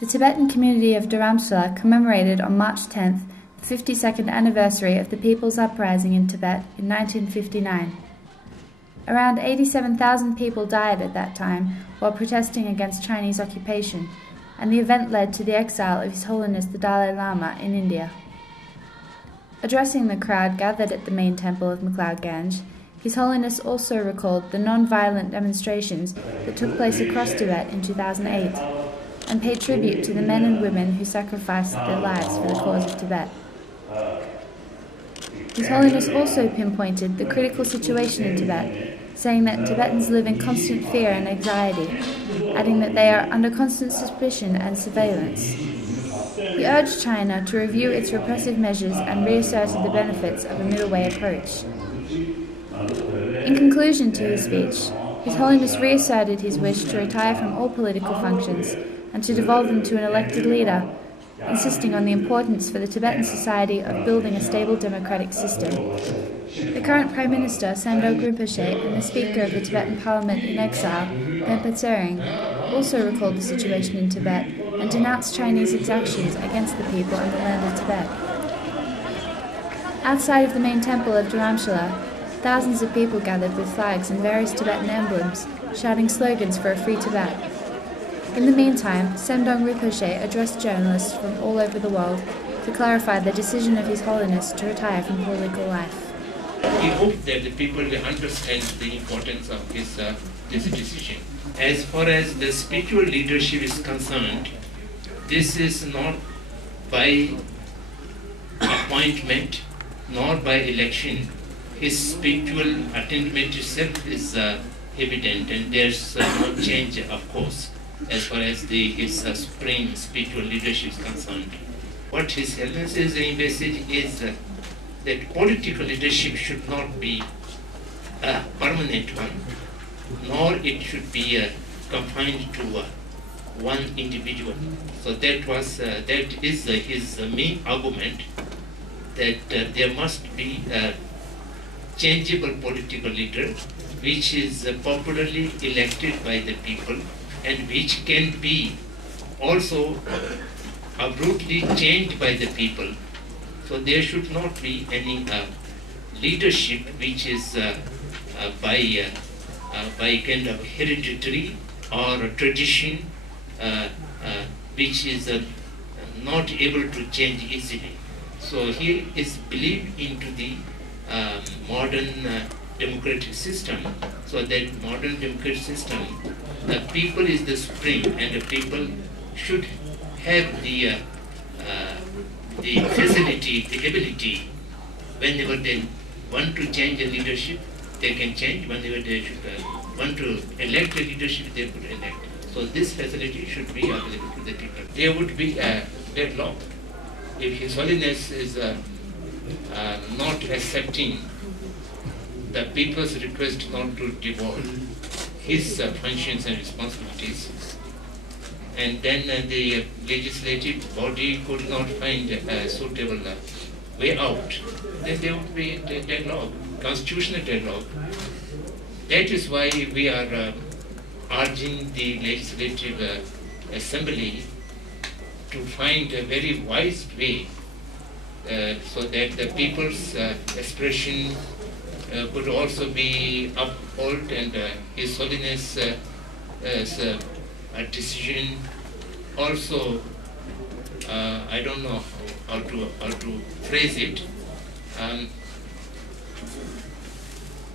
The Tibetan community of Dharamshala commemorated on March 10th the 52nd anniversary of the People's Uprising in Tibet in 1959. Around 87,000 people died at that time while protesting against Chinese occupation, and the event led to the exile of His Holiness the Dalai Lama in India. Addressing the crowd gathered at the main temple of MacLeod Ganj, His Holiness also recalled the non-violent demonstrations that took place across Tibet in 2008, and paid tribute to the men and women who sacrificed their lives for the cause of Tibet. His Holiness also pinpointed the critical situation in Tibet, saying that Tibetans live in constant fear and anxiety, adding that they are under constant suspicion and surveillance. He urged China to review its repressive measures and reasserted the benefits of a middle way approach. In conclusion to his speech, His Holiness reasserted his wish to retire from all political functions and to devolve them to an elected leader, insisting on the importance for the Tibetan society of building a stable democratic system. The current Prime Minister, Samdog Rinpoche, and the Speaker of the Tibetan Parliament in exile, Pempa Tsering, also recalled the situation in Tibet and denounced Chinese exactions against the people and the land of Tibet. Outside of the main temple of Dharamshala, thousands of people gathered with flags and various Tibetan emblems, shouting slogans for a free Tibet. In the meantime, Samdog Rinpoche addressed journalists from all over the world to clarify the decision of His Holiness to retire from political life. We hope that the people will understand the importance of this decision. As far as the spiritual leadership is concerned, this is not by appointment nor by election. His spiritual attainment itself is evident, and there's no change, of course, as far as his supreme spiritual leadership is concerned. What His Holiness is message is that political leadership should not be a permanent one, nor it should be confined to one individual. So that is his main argument, that there must be a changeable political leader which is popularly elected by the people and which can be also abruptly changed by the people. So there should not be any leadership which is by kind of hereditary or tradition which is not able to change easily. So here is believed into the modern democratic system. So that modern democratic system, the people is the spring, and the people should have the facility, the ability, whenever they want to change the leadership, they can change. Whenever they should want to elect a leadership, they could elect. So this facility should be available to the people. There would be a deadlock if His Holiness is not accepting the people's request not to devolve his functions and responsibilities, and then the legislative body could not find a suitable way out, then there would be a deadlock, constitutional deadlock. That is why we are urging the legislative assembly to find a very wise way so that the people's expression could also be upheld, and His Holiness a decision also, I don't know how to phrase it,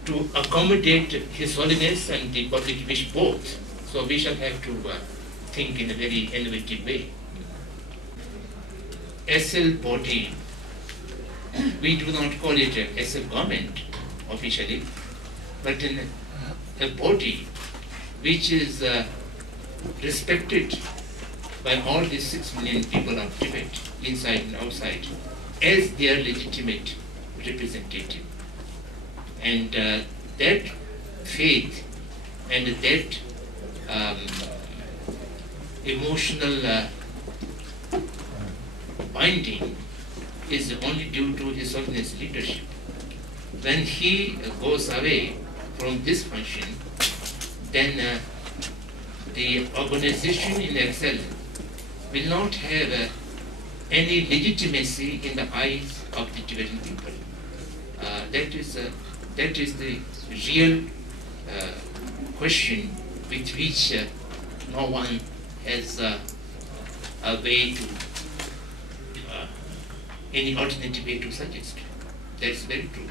to accommodate His Holiness and the public wish both. So we shall have to think in a very innovative way. SL body, we do not call it a SL government officially, but a body which is respected by all the 6 million people of Tibet, inside and outside, as their legitimate representative. And that faith and that emotional binding is only due to His Holiness leadership. When he goes away from this function, then the organization in exile will not have any legitimacy in the eyes of the Tibetan people. That is the real question with which no one has a way to, any alternative way to suggest. That's very true.